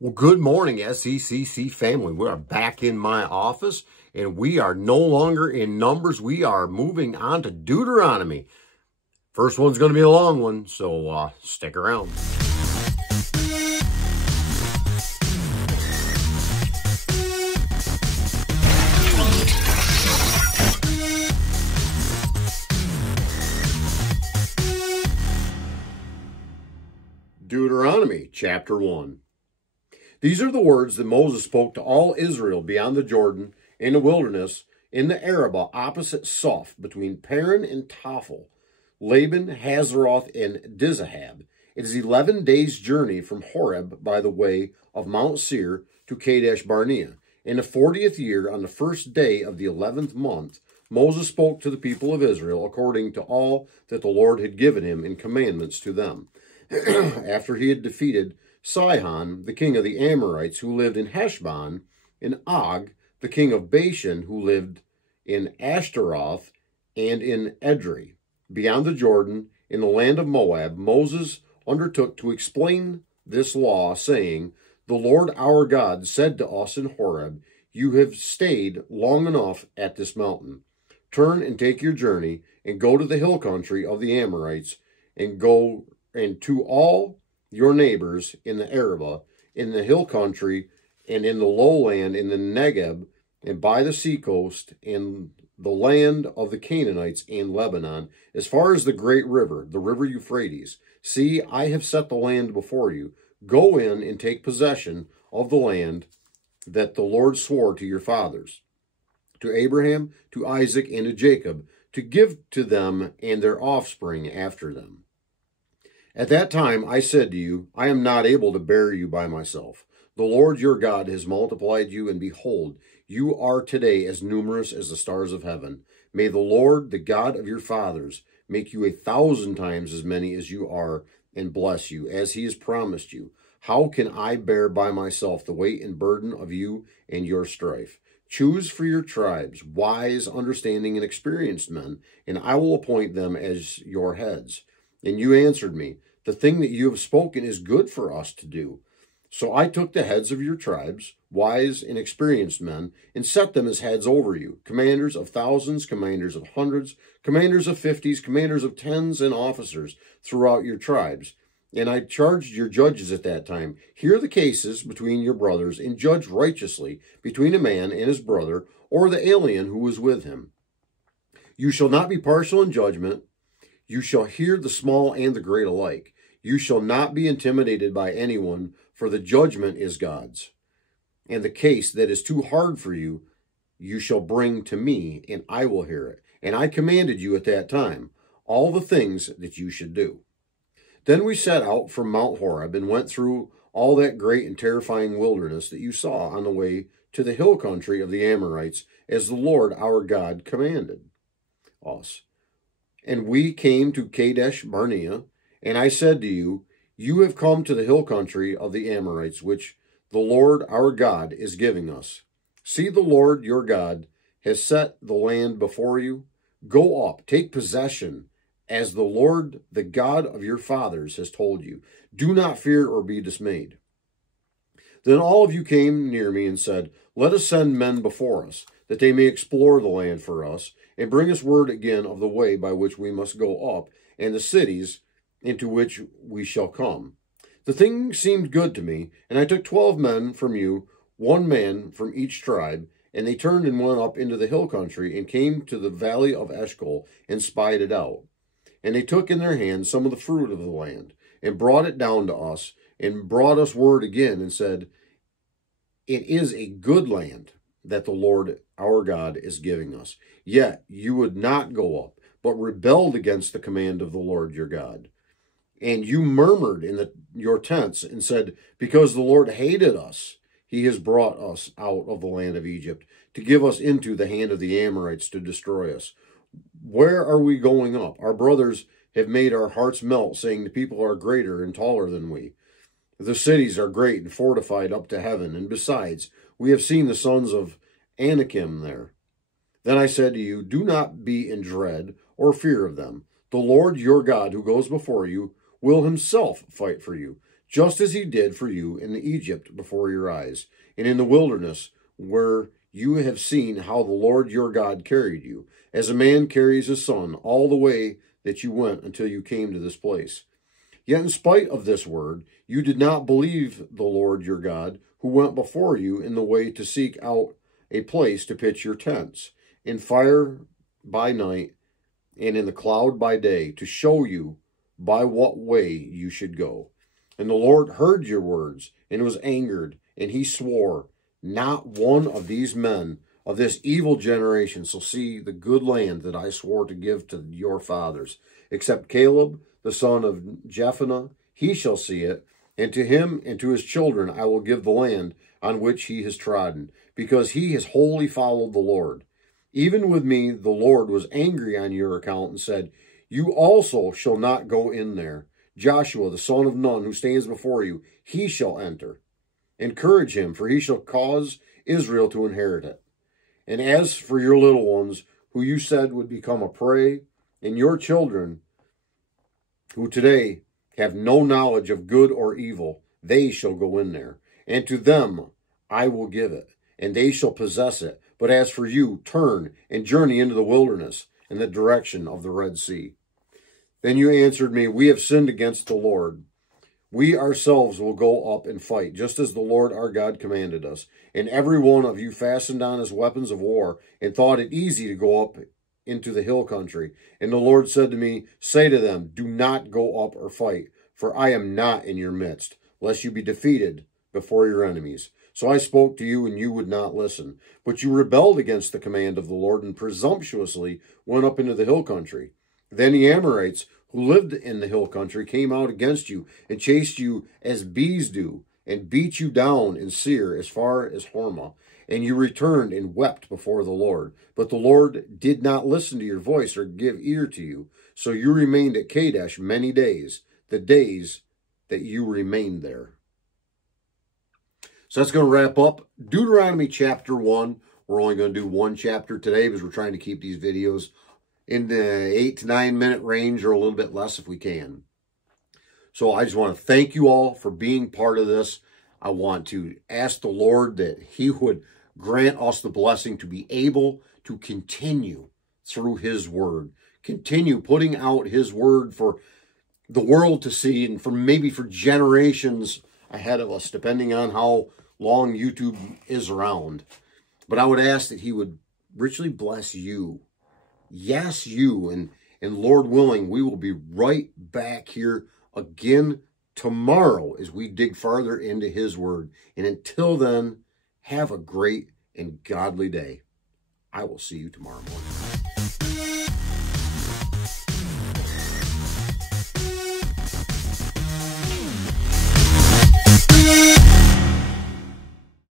Well, good morning, SECC family. We are back in my office, and we are no longer in Numbers. We are moving on to Deuteronomy. First one's going to be a long one, so stick around. Deuteronomy chapter 1. These are the words that Moses spoke to all Israel beyond the Jordan, in the wilderness, in the Arabah, opposite Soph, between Paran and Tophel, Laban, Hazeroth, and Dizahab. It is 11 days' journey from Horeb by the way of Mount Seir to Kadesh Barnea. In the 40th year, on the first day of the 11th month, Moses spoke to the people of Israel according to all that the Lord had given him in commandments to them. After he had defeated Sihon, the king of the Amorites, who lived in Heshbon, and Og, the king of Bashan, who lived in Ashtaroth and in Edrei. Beyond the Jordan, in the land of Moab, Moses undertook to explain this law, saying, "The Lord our God said to us in Horeb, 'You have stayed long enough at this mountain. Turn and take your journey, and go to the hill country of the Amorites, and go and to all your neighbors in the Arabah, in the hill country, and in the lowland, in the Negeb, and by the seacoast, and the land of the Canaanites and Lebanon, as far as the great river, the river Euphrates. See, I have set the land before you. Go in and take possession of the land that the Lord swore to your fathers, to Abraham, to Isaac, and to Jacob, to give to them and their offspring after them.' At that time I said to you, I am not able to bear you by myself. The Lord your God has multiplied you, and behold, you are today as numerous as the stars of heaven. May the Lord, the God of your fathers, make you 1,000 times as many as you are, and bless you, as he has promised you. How can I bear by myself the weight and burden of you and your strife? Choose for your tribes wise, understanding, and experienced men, and I will appoint them as your heads." And you answered me, "The thing that you have spoken is good for us to do." So I took the heads of your tribes, wise and experienced men, and set them as heads over you, commanders of thousands, commanders of hundreds, commanders of 50s, commanders of 10s, and officers throughout your tribes. And I charged your judges at that time, "Hear the cases between your brothers, and judge righteously between a man and his brother, or the alien who is with him. You shall not be partial in judgment. You shall hear the small and the great alike. You shall not be intimidated by anyone, for the judgment is God's. And the case that is too hard for you, you shall bring to me, and I will hear it. And I commanded you at that time all the things that you should do." Then we set out from Mount Horeb and went through all that great and terrifying wilderness that you saw on the way to the hill country of the Amorites, as the Lord our God commanded us. And we came to Kadesh Barnea, and I said to you, "You have come to the hill country of the Amorites, which the Lord our God is giving us. See, the Lord your God has set the land before you. Go up, take possession, as the Lord, the God of your fathers, has told you. Do not fear or be dismayed." Then all of you came near me and said, "Let us send men before us, that they may explore the land for us, and bring us word again of the way by which we must go up, and the cities into which we shall come." The thing seemed good to me, and I took 12 men from you, 1 man from each tribe, and they turned and went up into the hill country, and came to the valley of Eshcol, and spied it out. And they took in their hands some of the fruit of the land, and brought it down to us, and brought us word again, and said, "It is a good land that the Lord our God is giving us. Yet you would not go up, but rebelled against the command of the Lord your God. And you murmured in your tents and said, 'Because the Lord hated us, he has brought us out of the land of Egypt to give us into the hand of the Amorites to destroy us. Where are we going up? Our brothers have made our hearts melt, saying, the people are greater and taller than we. The cities are great and fortified up to heaven. And besides, we have seen the sons of Anakim there.' Then I said to you, do not be in dread or fear of them. The Lord your God, who goes before you, will himself fight for you. just as he did for you in Egypt before your eyes, and in the wilderness, where you have seen how the Lord your God carried you, as a man carries his son, all the way that you went until you came to this place. Yet in spite of this word, you did not believe the Lord your God, who went before you in the way to seek out a place to pitch your tents, in fire by night and in the cloud by day, to show you by what way you should go. And the Lord heard your words and was angered, and he swore, not one of these men of this evil generation shall see the good land that I swore to give to your fathers, except Caleb, the son of Jephunneh. He shall see it, and to him and to his children I will give the land on which he has trodden, because he has wholly followed the Lord. Even with me the Lord was angry on your account and said, you also shall not go in there. Joshua, the son of Nun, who stands before you, he shall enter. Encourage him, for he shall cause Israel to inherit it. And as for your little ones, who you said would become a prey, and your children, who today have no knowledge of good or evil, they shall go in there. And to them I will give it, and they shall possess it. But as for you, turn and journey into the wilderness in the direction of the Red Sea. Then you answered me, we have sinned against the Lord. We ourselves will go up and fight, just as the Lord our God commanded us. And every one of you fastened on his weapons of war, and thought it easy to go up into the hill country. And the Lord said to me, say to them, do not go up or fight, for I am not in your midst, lest you be defeated before your enemies. So I spoke to you, and you would not listen. But you rebelled against the command of the Lord, and presumptuously went up into the hill country. Then the Amorites, who lived in the hill country, came out against you, and chased you as bees do, and beat you down in Seir as far as Hormah. And you returned and wept before the Lord. But the Lord did not listen to your voice or give ear to you. So you remained at Kadesh many days, the days that you remained there. So that's going to wrap up Deuteronomy chapter 1. We're only going to do one chapter today because we're trying to keep these videos in the 8 to 9 minute range, or a little bit less if we can. So I just want to thank you all for being part of this. I want to ask the Lord that he would grant us the blessing to be able to continue through his word. Continue putting out his word for the world to see, and for maybe for generations ahead of us, depending on how long YouTube is around. But I would ask that he would richly bless you. Yes, you. And Lord willing, we will be right back here again tomorrow as we dig farther into his word. And until then, have a great and godly day. I will see you tomorrow morning.